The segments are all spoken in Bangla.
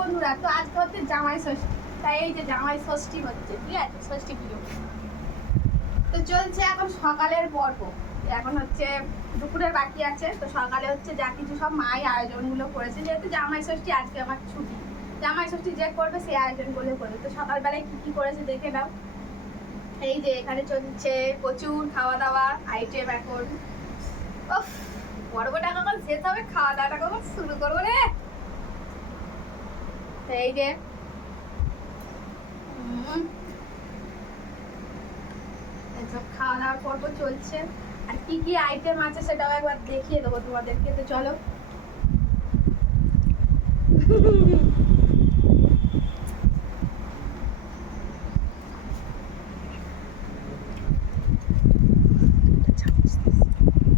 বন্ধুরা তো আজকে হচ্ছে জামাই ষষ্ঠী। তাই এই যে জামাই ষষ্ঠী হচ্ছে ঠিক আছে? ষষ্ঠী পুজো। তো চলছে এখন সকালের পর্ব। এখন হচ্ছে দুপুরের বাকি আছে তো সকালে হচ্ছে যা কিছু সব মাই আয়োজনগুলো করেছে। যেহেতু জামাই ষষ্ঠী আজকে আমার ছুটি। জামাই ষষ্ঠী যে করবে সেই আয়োজনগুলো করবে। তো সকালবেলায় কি কি করেছে দেখে নাও। এই যে এখানে চলছে প্রচুর খাওয়া দাওয়া আইটেম এখন। উফ, পর্বটা কখন শেষ হবে খাওয়া দাওয়াটা কখন শুরু করব রে। এই খাওয়া দাওয়ার পর্ব চলছে। আর কি কি আইটেম আছে সেটাও একবার দেখিয়ে দেবো তোমাদেরকে। তো চলো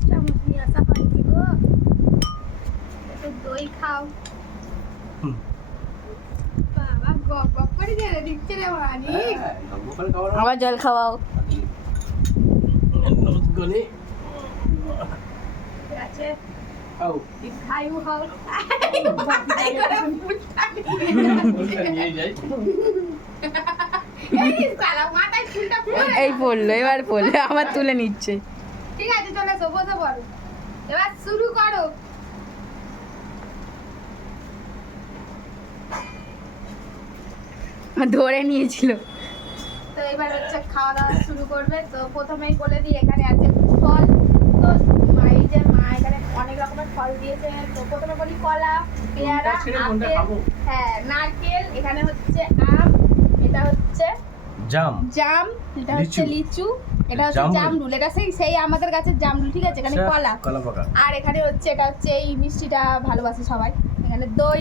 চামচ নিয়ে আসা হয়নি গো একটু দই খাও হুম। বাবা গপ গপ করে জেনে দিচ্ছে রে মানি হ্যাঁ, গল্প করে খাওয়ার আবার জল খাওয়াও। এই। পড়ল, এবার পড়ল, আবার তুলে নিচ্ছে। ঠিক আছে, চলে এবার শুরু করো। ধরে নিয়েছিল। তো এবার হচ্ছে খাওয়া দাওয়া শুরু করবে। তো প্রথমেই বলে দিই এখানে আছে ফল। তো মা যে মা এখানে অনেক রকমের ফল দিয়েছে। তো প্রথমে বলি কলা পেয়ারা আপেল হ্যাঁ নারকেল এখানে হচ্ছে আম এটা হচ্ছে জাম। জাম এটা হচ্ছে লিচু। এটা হচ্ছে জামরুল। এটা সেই সেই আমাদের গাছের জামরুল ঠিক আছে? এখানে আচ্ছা, কলা। কলা আর এখানে হচ্ছে এটা হচ্ছে এই মিষ্টিটা ভালোবাসে সবাই। এখানে দই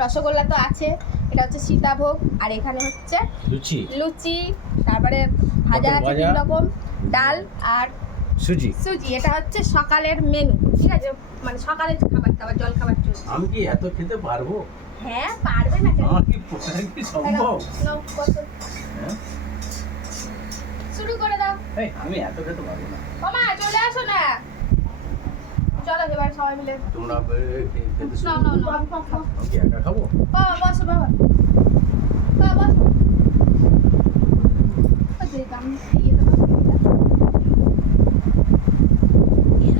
রসগোল্লা তো আছে। এটা হচ্ছে সীতাভোগ আর এখানে হচ্ছে লুচি। লুচি তারপরে ভাজা আছে। তিন রকম ডাল আর সুজি। সুজি এটা হচ্ছে সকালের মেনু ঠিক আছে? মানে সকালের খাবার দাবার জল খাবার চলছে। আমি কি এত খেতে পারব? হ্যাঁ পারবে না কেন? কি কি সম্ভব? হ্যাঁ? শুরু করে দাও। এই, আমি এত খেতে পারব না। ওমা চলে আসো না। চলো এবার সবাই মিলে। তোমরা নাও করো। নাও আমি কি একা খাব? বাবা বসো বাবা। বাবা বসো। ইয়ে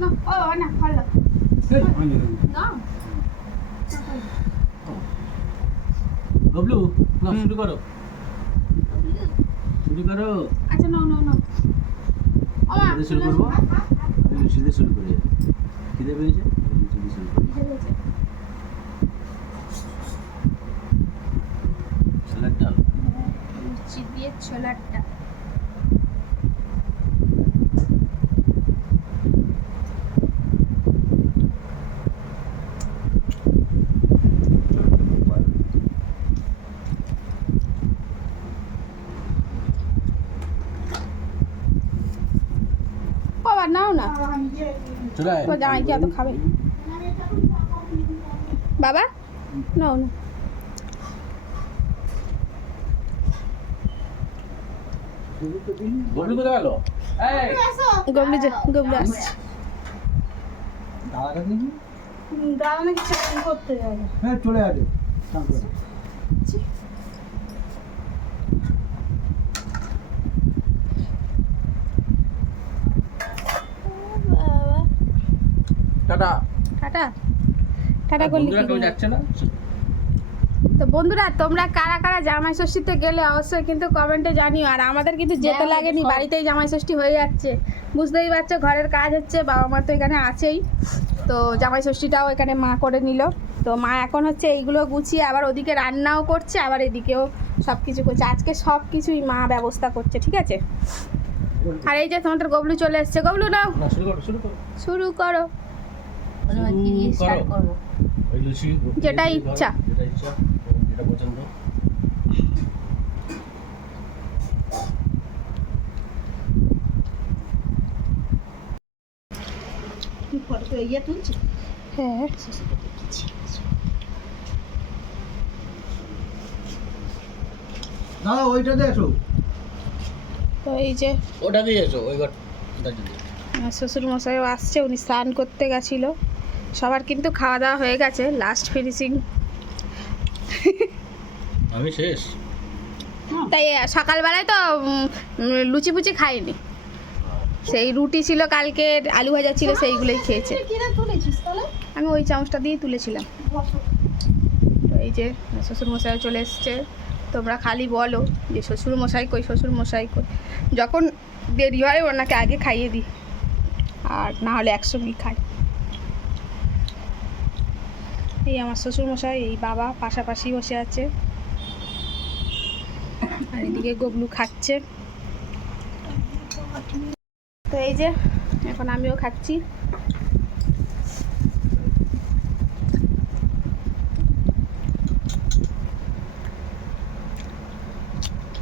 না না না। গবলু না শুরু করো। শুরু করো। আচ্ছা নাও নাও নাও। ও আমি শুরু করব? আমি শুরু দিয়ে শুরু করি খিদে পেয়েছে? লুচি দিয়ে শুরু করি ছোলার ডাল। লুচি দিয়ে ছোলারটা বাবা নাও না। চলে আয়। তো জামাই কি এত খাবে? বাবা? নাও না। গবলু কোথায় গেল? গবলি গবলি আসছে। দাদা নাকি করতে যাবে। হ্যাঁ চলে আসে স্নান করে। বাবা টাটা টাটা টাটা করলি কি যাচ্ছে না? তো বন্ধুরা তোমরা কারা কারা জামাই ষষ্ঠীতে গেলে অবশ্যই কিন্তু কমেন্টে জানিও। আর আমাদের কিন্তু যেতে লাগেনি বাড়িতেই জামাই ষষ্ঠী হয়ে যাচ্ছে। বুঝতেই পারছ ঘরের কাজ হচ্ছে বাবা মা তো এখানে আছেই। তো জামাই ষষ্ঠীটাও এখানে মা করে নিল। তো মা এখন হচ্ছে এইগুলো গুছিয়ে আবার ওদিকে রান্নাও করছে আবার এদিকেও সব কিছু করছে। আজকে সব কিছুই মা ব্যবস্থা করছে ঠিক আছে? আর এই যে তোমাদের গবলু চলে এসছে। গবলু নাও। শুরু করো শুরু করো। শুরু করো। লুচি যেটা ইচ্ছা। যেটা ইচ্ছা যেটা পছন্দ। ইয়ে তুলছি হ্যাঁ। দাদা ওইটাতে এসো তো এই যে ওটা দিয়ে এসো ওই ঘর দিয়ে। আমার শ্বশুর মশাইও আসছে উনি স্নান করতে গেছিল। সবার কিন্তু খাওয়া দাওয়া হয়ে গেছে লাস্ট ফিনিশিং আমি শেষ? তাই সকালবেলায় তো লুচি ফুচি খাইনি। সেই রুটি ছিল কালকে আলু ভাজা ছিল সেইগুলোই খেয়েছে। আমি ওই চামচটা দিয়ে তুলেছিলাম। তো এই যে শ্বশুর মশাইও চলে এসছে। তোমরা খালি বলো যে শ্বশুর মশাই কই শ্বশুর মশাই কই? যখন দেরি হয় ওনাকে আগে খাইয়ে দিই। আর না হলে একসঙ্গেই খাই। এই আমার শ্বশুর মশাই এই বাবা পাশাপাশি বসে আছে। আর এদিকে গবলু খাচ্ছে। তো এই যে, এখন আমিও খাচ্ছি।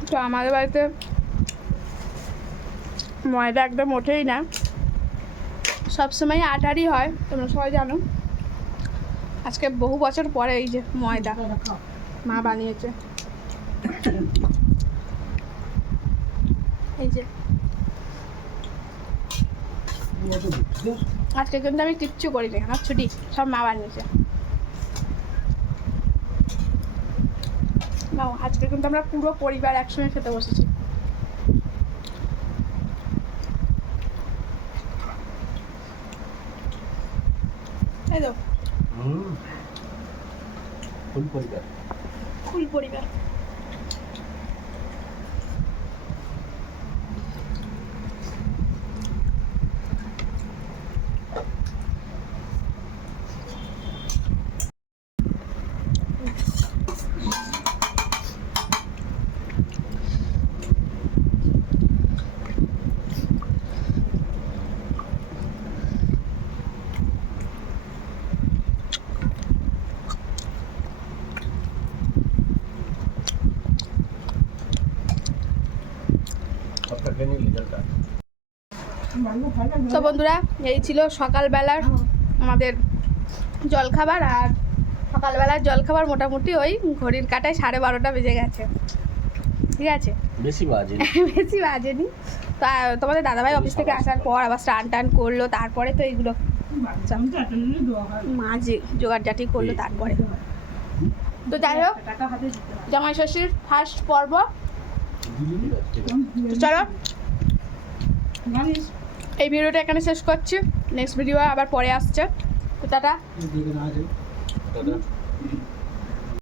তো আমাদের বাড়িতে ময়দা একদম ওঠেই না। সবসময় আটারই হয়, তোমরা সবাই জানো। আজকে বহু বছর পরে এই যে ময়দা মা বানিয়েছে। এই যে। আজকে কিন্তু আমি কিচ্ছু করিনি, আমার ছুটি, সব মা বানিয়েছে। আজকে কিন্তু আমরা পুরো পরিবার একসঙ্গে খেতে বসেছি। এই তো। ফুল পরিবার। ফুল পরিবার। তো বন্ধুরা এই ছিল সকালবেলার আমাদের জলখাবার আর সকালবেলার জলখাবার মোটামুটি ওই ঘড়ির কাটায় সাড়ে বারোটা বেজে গেছে। ঠিক আছে? বেশি বাজে বেশি বাজেনি। তা তোমাদের দাদাভাই অফিস থেকে আসার পর আবার স্নান টান করল তারপরে তো এইগুলো মাঝে জোগাড় জাটি করল তারপরে। তো যাই হোক জামাই ষষ্ঠীর ফার্স্ট পর্ব। তো চলো। এই ভিডিওটা এখানে শেষ করছি। নেক্সট ভিডিও আবার পরে আসছে। তো টাটা।